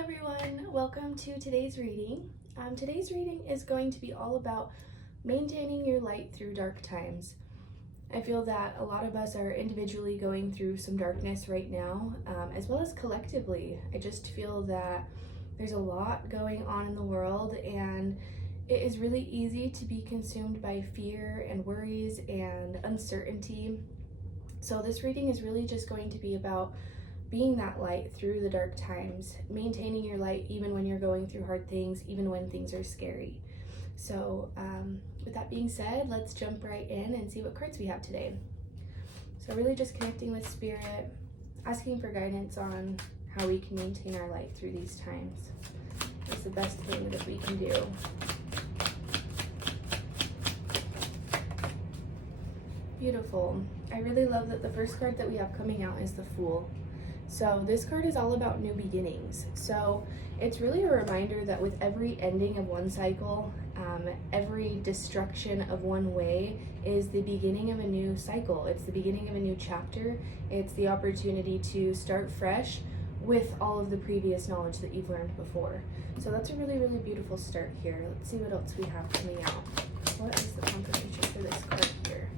everyone, welcome to today's reading. Today's reading is going to be all about maintaining your light through dark times. I feel that a lot of us are individually going through some darkness right now, as well as collectively. I just feel that there's a lot going on in the world, and it is really easy to be consumed by fear and worries and uncertainty. So this reading is really just going to be about being that light through the dark times, maintaining your light even when you're going through hard things, even when things are scary. So with that being said, let's jump right in and see what cards we have today. So really just connecting with Spirit, asking for guidance on how we can maintain our light through these times. It's the best thing that we can do. Beautiful. I really love that the first card that we have coming out is the Fool. So this card is all about new beginnings. So it's really a reminder that with every ending of one cycle, every destruction of one way is the beginning of a new cycle. It's the beginning of a new chapter. It's the opportunity to start fresh with all of the previous knowledge that you've learned before. So that's a really, really beautiful start here. Let's see what else we have coming out. What is the confirmation for this card here?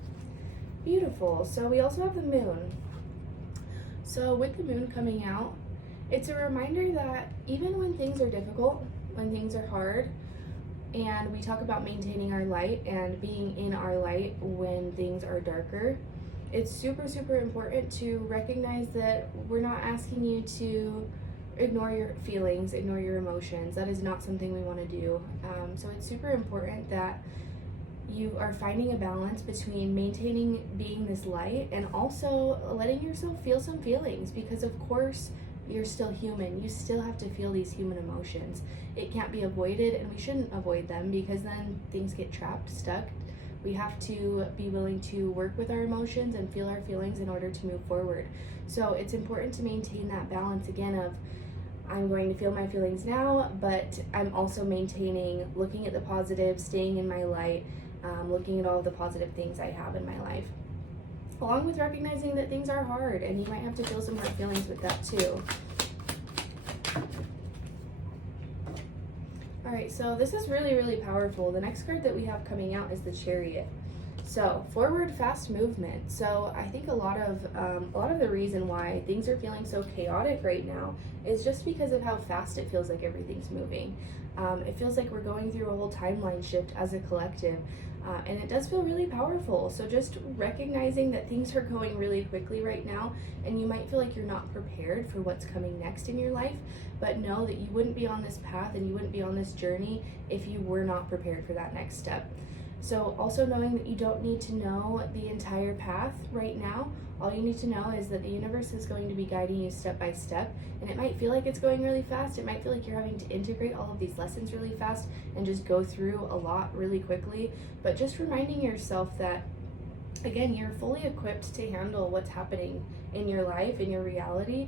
Beautiful. So we also have the Moon. So with the Moon coming out, it's a reminder that even when things are difficult, when things are hard, and we talk about maintaining our light and being in our light when things are darker, it's super, super important to recognize that we're not asking you to ignore your feelings, ignore your emotions. That is not something we want to do. So it's super important that you are finding a balance between maintaining being this light and also letting yourself feel some feelings, because of course you're still human. You still have to feel these human emotions. It can't be avoided, and we shouldn't avoid them because then things get trapped, stuck. We have to be willing to work with our emotions and feel our feelings in order to move forward. So it's important to maintain that balance again of I'm going to feel my feelings now, but I'm also maintaining, looking at the positive, staying in my light, looking at all the positive things I have in my life, along with recognizing that things are hard and you might have to feel some hard feelings with that too. All right, so this is really, really powerful. The next card that we have coming out is the Chariot. So forward, fast movement. So I think a lot of the reason why things are feeling so chaotic right now is just because of how fast it feels like everything's moving. It feels like we're going through a whole timeline shift as a collective, and it does feel really powerful. So just recognizing that things are going really quickly right now, and you might feel like you're not prepared for what's coming next in your life, but know that you wouldn't be on this path and you wouldn't be on this journey if you were not prepared for that next step. So also knowing that you don't need to know the entire path right now. All you need to know is that the universe is going to be guiding you step by step, and it might feel like it's going really fast. It might feel like you're having to integrate all of these lessons really fast and just go through a lot really quickly, but just reminding yourself that, again, you're fully equipped to handle what's happening in your life, in your reality.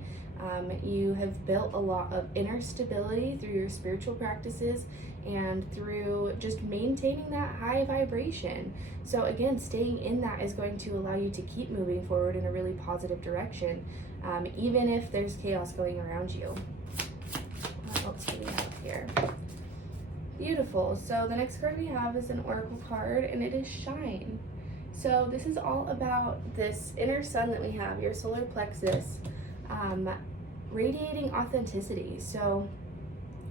You have built a lot of inner stability through your spiritual practices and through just maintaining that high vibration. So again, staying in that is going to allow you to keep moving forward in a really positive direction, even if there's chaos going around you. What else do we have here? Beautiful. So the next card we have is an oracle card, and it is Shine. So this is all about this inner sun that we have, your solar plexus, radiating authenticity. So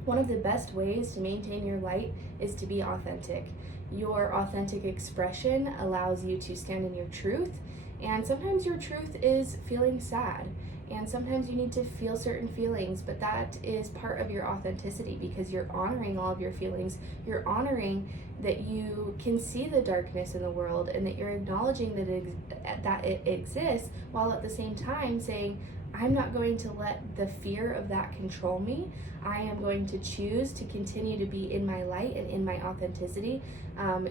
one of the best ways to maintain your light is to be authentic. Your authentic expression allows you to stand in your truth, and sometimes your truth is feeling sad, and sometimes you need to feel certain feelings, but that is part of your authenticity because you're honoring all of your feelings. You're honoring that you can see the darkness in the world and that you're acknowledging that it exists, while at the same time saying, I'm not going to let the fear of that control me. I am going to choose to continue to be in my light and in my authenticity,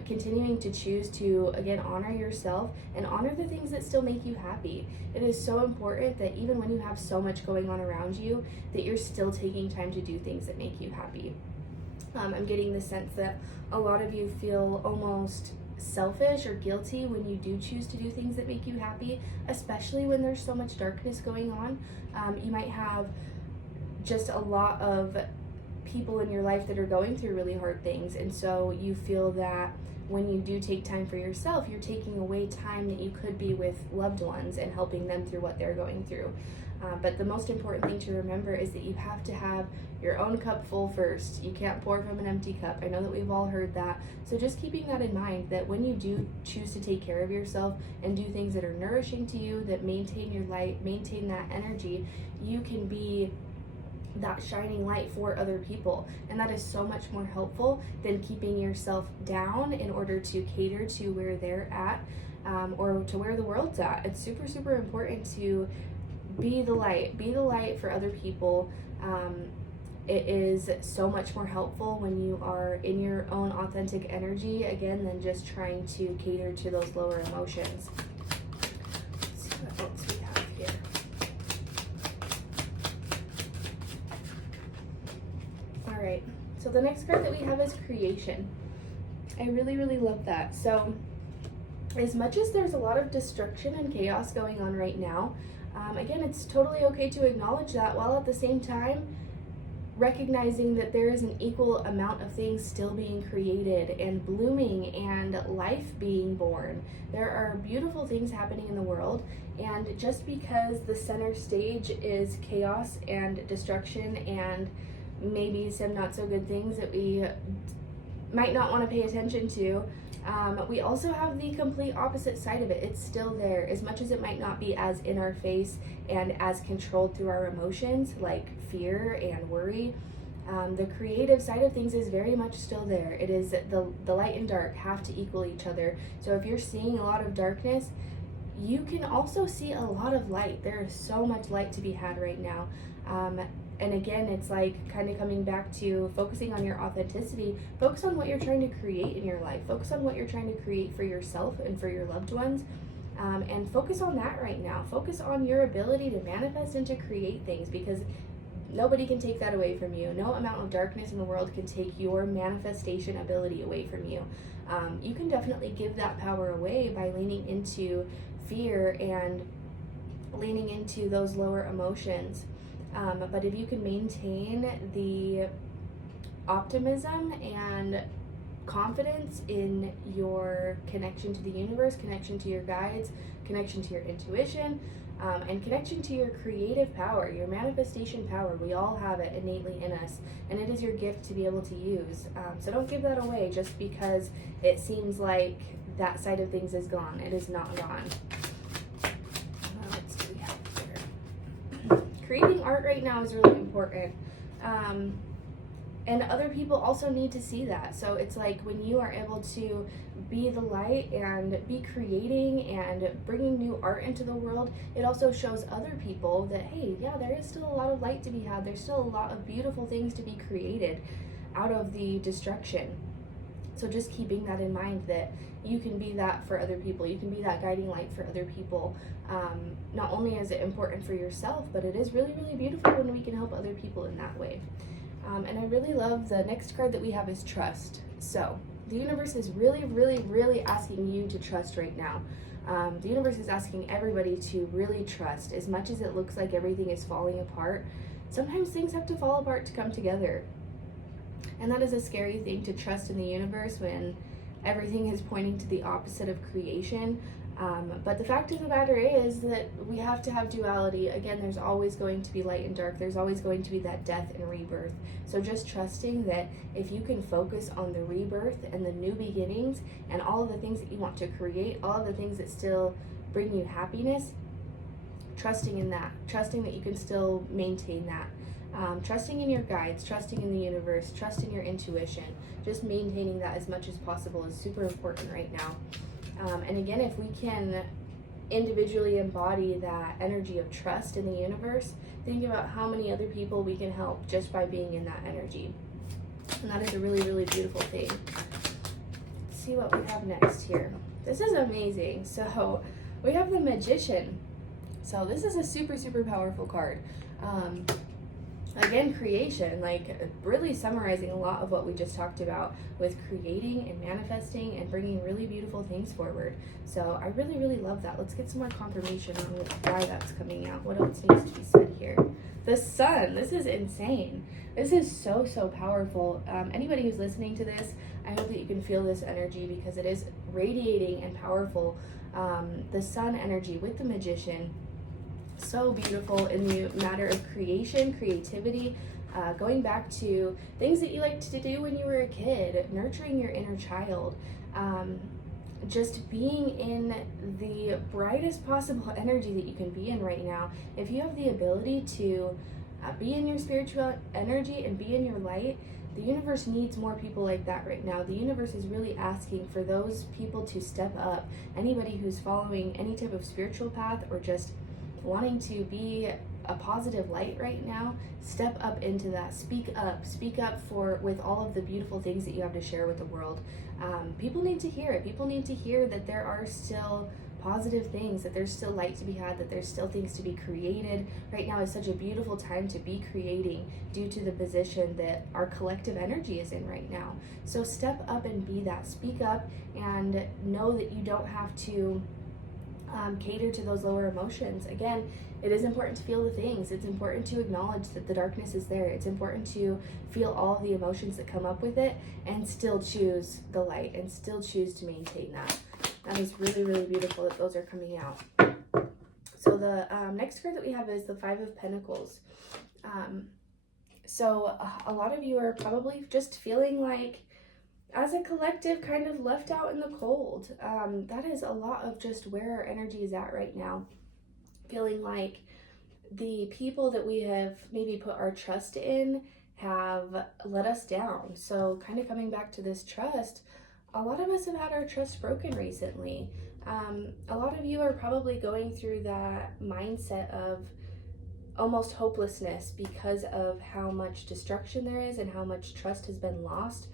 continuing to choose to, again, honor yourself and honor the things that still make you happy. It is so important that even when you have so much going on around you, that you're still taking time to do things that make you happy. I'm getting the sense that a lot of you feel almost selfish or guilty when you do choose to do things that make you happy, especially when there's so much darkness going on. You might have just a lot of people in your life that are going through really hard things, and so you feel that when you do take time for yourself, you're taking away time that you could be with loved ones and helping them through what they're going through. But the most important thing to remember is that you have to have your own cup full first. You can't pour from an empty cup. I know that we've all heard that. So just keeping that in mind, that when you do choose to take care of yourself and do things that are nourishing to you, that maintain your light, maintain that energy, you can be that shining light for other people. And that is so much more helpful than keeping yourself down in order to cater to where they're at, or to where the world's at. It's super, super important to be the light for other people. It is so much more helpful when you are in your own authentic energy, again, than just trying to cater to those lower emotions. Let's see what else we have here. All right, so the next card that we have is creation. I really, really love that. So as much as there's a lot of destruction and chaos going on right now, again, it's totally okay to acknowledge that, while at the same time recognizing that there is an equal amount of things still being created and blooming and life being born. There are beautiful things happening in the world, and just because the center stage is chaos and destruction and maybe some not so good things that we might not want to pay attention to, we also have the complete opposite side of it. It's still there, as much as it might not be as in our face and as controlled through our emotions, like fear and worry. The creative side of things is very much still there. It is the light and dark have to equal each other. So if you're seeing a lot of darkness, you can also see a lot of light. There is so much light to be had right now. And again, it's like kind of coming back to focusing on your authenticity. Focus on what you're trying to create in your life. Focus on what you're trying to create for yourself and for your loved ones. And focus on that right now. Focus on your ability to manifest and to create things, because nobody can take that away from you. No amount of darkness in the world can take your manifestation ability away from you. You can definitely give that power away by leaning into fear and leaning into those lower emotions. But if you can maintain the optimism and confidence in your connection to the universe, connection to your guides, connection to your intuition, and connection to your creative power, your manifestation power. We all have it innately in us, and it is your gift to be able to use. So don't give that away just because it seems like that side of things is gone. It is not gone. Let's see what we have here. Creating art right now is really important. And other people also need to see that. So it's like when you are able to be the light and be creating and bringing new art into the world, it also shows other people that, hey, yeah, there is still a lot of light to be had. There's still a lot of beautiful things to be created out of the destruction. So just keeping that in mind, that you can be that for other people. You can be that guiding light for other people. Not only is it important for yourself, but it is really, really beautiful when we can help other people in that way. And I really love the next card that we have is trust. So the universe is really, really, really asking you to trust right now. The universe is asking everybody to really trust. As much as it looks like everything is falling apart, sometimes things have to fall apart to come together. And that is a scary thing, to trust in the universe when everything is pointing to the opposite of creation. But the fact of the matter is that we have to have duality. Again, there's always going to be light and dark. There's always going to be that death and rebirth. So just trusting that if you can focus on the rebirth and the new beginnings and all of the things that you want to create, all of the things that still bring you happiness, trusting in that, trusting that you can still maintain that. Trusting in your guides, trusting in the universe, trusting your intuition, just maintaining that as much as possible is super important right now. And again, if we can individually embody that energy of trust in the universe, think about how many other people we can help just by being in that energy. And that is a really, really beautiful thing. Let's see what we have next here. This is amazing. So we have the Magician. So this is a super, super powerful card. again, creation, like really summarizing a lot of what we just talked about with creating and manifesting and bringing really beautiful things forward. So I really, really love that. Let's get some more confirmation on why that's coming out. What else needs to be said here? The sun. This is insane. This is so, so powerful. Anybody who's listening to this, I hope that you can feel this energy because it is radiating and powerful. The sun energy with the magician, so beautiful in the matter of creation, creativity, going back to things that you liked to do when you were a kid, nurturing your inner child, just being in the brightest possible energy that you can be in right now. If you have the ability to be in your spiritual energy and be in your light, the universe needs more people like that right now. The universe is really asking for those people to step up. Anybody who's following any type of spiritual path or just wanting to be a positive light right now, step up into that. Speak up for with all of the beautiful things that you have to share with the world. People need to hear it. People need to hear that there are still positive things, that there's still light to be had, that there's still things to be created. Right now is such a beautiful time to be creating due to the position that our collective energy is in right now. So step up and be that. Speak up and know that you don't have to cater to those lower emotions. Again, it is important to feel the things. It's important to acknowledge that the darkness is there. It's important to feel all the emotions that come up with it and still choose the light and still choose to maintain that. That is really, really beautiful that those are coming out. So the next card that we have is the Five of Pentacles. So a lot of you are probably just feeling like, as a collective, kind of left out in the cold. That is a lot of just where our energy is at right now. Feeling like the people that we have maybe put our trust in have let us down. So kind of coming back to this trust, a lot of us have had our trust broken recently. A lot of you are probably going through that mindset of almost hopelessness because of how much destruction there is and how much trust has been lost.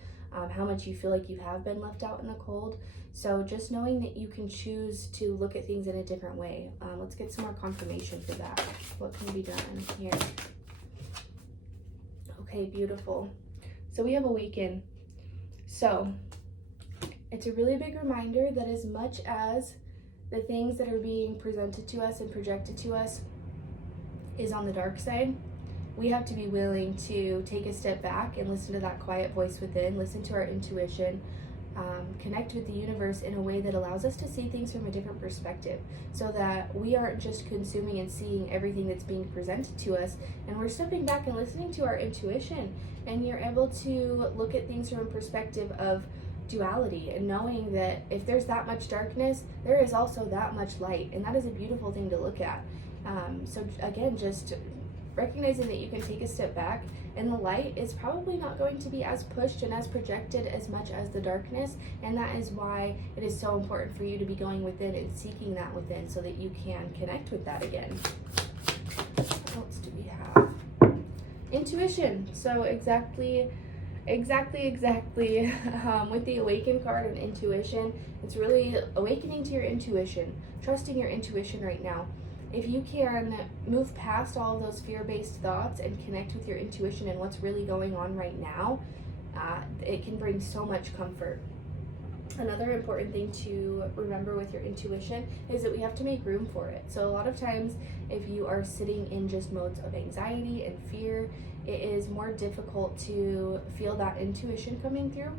How much you feel like you have been left out in the cold. So just knowing that you can choose to look at things in a different way. Let's get some more confirmation for that. What can be done here? Okay, beautiful. So we have Awaken. So it's a really big reminder that as much as the things that are being presented to us and projected to us is on the dark side, we have to be willing to take a step back and listen to that quiet voice within, listen to our intuition, connect with the universe in a way that allows us to see things from a different perspective so that we aren't just consuming and seeing everything that's being presented to us, and we're stepping back and listening to our intuition, and you're able to look at things from a perspective of duality and knowing that if there's that much darkness, there is also that much light, and that is a beautiful thing to look at. So again, just recognizing that you can take a step back, and the light is probably not going to be as pushed and as projected as much as the darkness, and that is why it is so important for you to be going within and seeking that within so that you can connect with that again. What else do we have? Intuition. So exactly with the Awaken card and intuition, it's really awakening to your intuition, trusting your intuition right now. If you can move past all of those fear-based thoughts and connect with your intuition and what's really going on right now, it can bring so much comfort. Another important thing to remember with your intuition is that we have to make room for it. So a lot of times, if you are sitting in just modes of anxiety and fear, it is more difficult to feel that intuition coming through.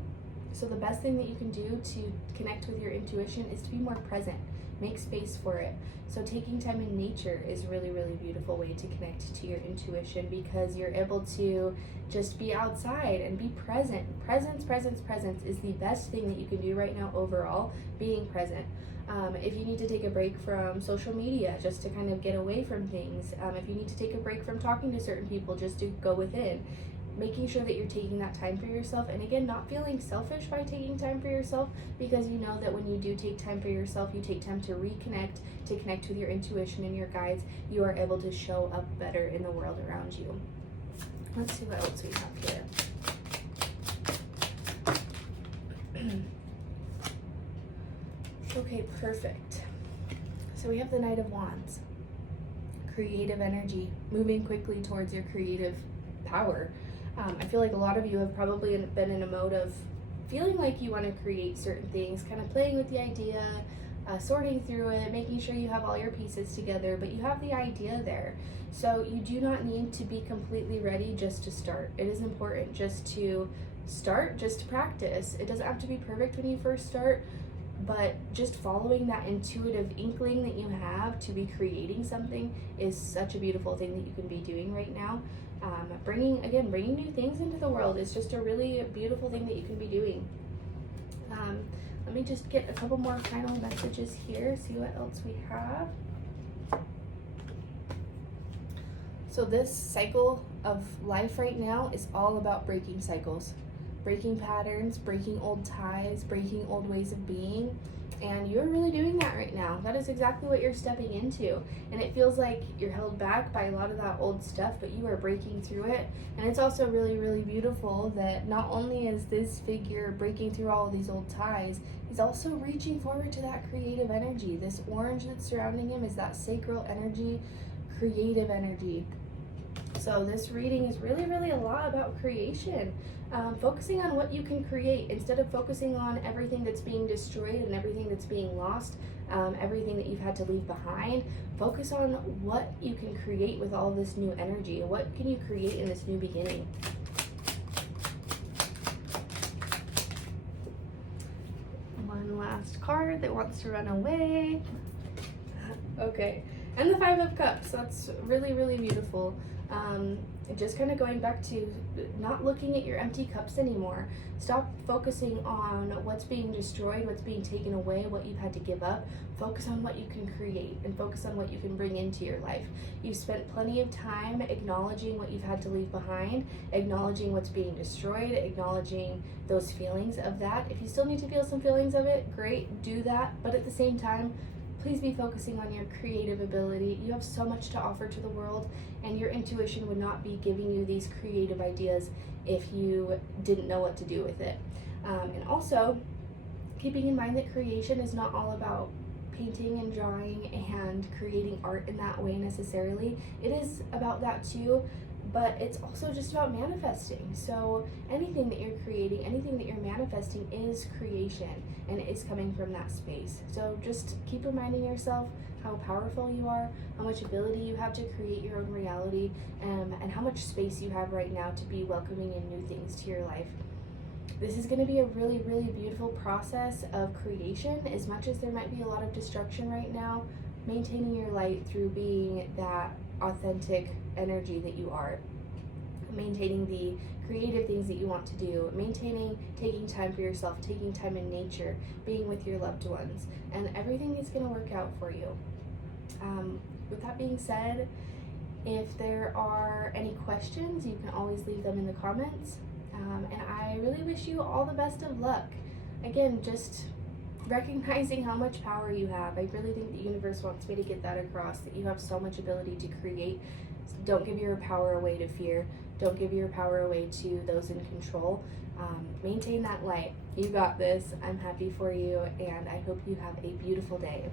So the best thing that you can do to connect with your intuition is to be more present. Make space for it. So taking time in nature is really, really beautiful way to connect to your intuition, because you're able to just be outside and be present. Presence is the best thing that you can do right now overall, being present. If you need to take a break from social media just to kind of get away from things, if you need to take a break from talking to certain people just to go within, making sure that you're taking that time for yourself, and again, not feeling selfish by taking time for yourself, because you know that when you do take time for yourself, you take time to reconnect, to connect with your intuition and your guides, you are able to show up better in the world around you. Let's see what else we have here. Okay, perfect. So we have the Knight of Wands. Creative energy, moving quickly towards your creative power. I feel like a lot of you have probably been in a mode of feeling like you want to create certain things, kind of playing with the idea, sorting through it, making sure you have all your pieces together, but you have the idea there. So you do not need to be completely ready just to start. It is important just to start, just to practice. It doesn't have to be perfect when you first start, but just following that intuitive inkling that you have to be creating something is such a beautiful thing that you can be doing right now. Bringing new things into the world is just a really beautiful thing that you can be doing. Let me just get a couple more final messages here, see what else we have. So this cycle of life right now is all about breaking cycles, breaking patterns, breaking old ties, breaking old ways of being. And you're really doing that right now. That is exactly what you're stepping into. And it feels like you're held back by a lot of that old stuff, but you are breaking through it. And it's also really, really beautiful that not only is this figure breaking through all of these old ties, he's also reaching forward to that creative energy. This orange that's surrounding him is that sacral energy, creative energy. So this reading is really, really a lot about creation. Focusing on what you can create instead of focusing on everything that's being destroyed and everything that's being lost, everything that you've had to leave behind. Focus on what you can create with all this new energy. What can you create in this new beginning? One last card that wants to run away. Okay, and the Five of Cups. That's really, really beautiful. Just kind of going back to not looking at your empty cups anymore. Stop focusing on what's being destroyed, what's being taken away, what you've had to give up. Focus on what you can create and focus on what you can bring into your life. You've spent plenty of time acknowledging what you've had to leave behind, acknowledging what's being destroyed, acknowledging those feelings of that. If you still need to feel some feelings of it, great, do that. But at the same time, please be focusing on your creative ability. You have so much to offer to the world, and your intuition would not be giving you these creative ideas if you didn't know what to do with it. And also, keeping in mind that creation is not all about painting and drawing and creating art in that way necessarily. It is about that too, but it's also just about manifesting. So anything that you're creating, anything that you're manifesting is creation, and it is coming from that space. So just keep reminding yourself how powerful you are, how much ability you have to create your own reality, and how much space you have right now to be welcoming in new things to your life. This is going to be a really, really beautiful process of creation. As much as there might be a lot of destruction right now, maintaining your light through being that authentic energy that you are, maintaining the creative things that you want to do, maintaining taking time for yourself, taking time in nature, being with your loved ones, and everything is going to work out for you. With that being said, if there are any questions, you can always leave them in the comments. And I really wish you all the best of luck. Again, just recognizing how much power you have. I really think the universe wants me to get that across, that you have so much ability to create. Don't give your power away to fear. Don't give your power away to those in control. Maintain that light. You got this. I'm happy for you, and I hope you have a beautiful day.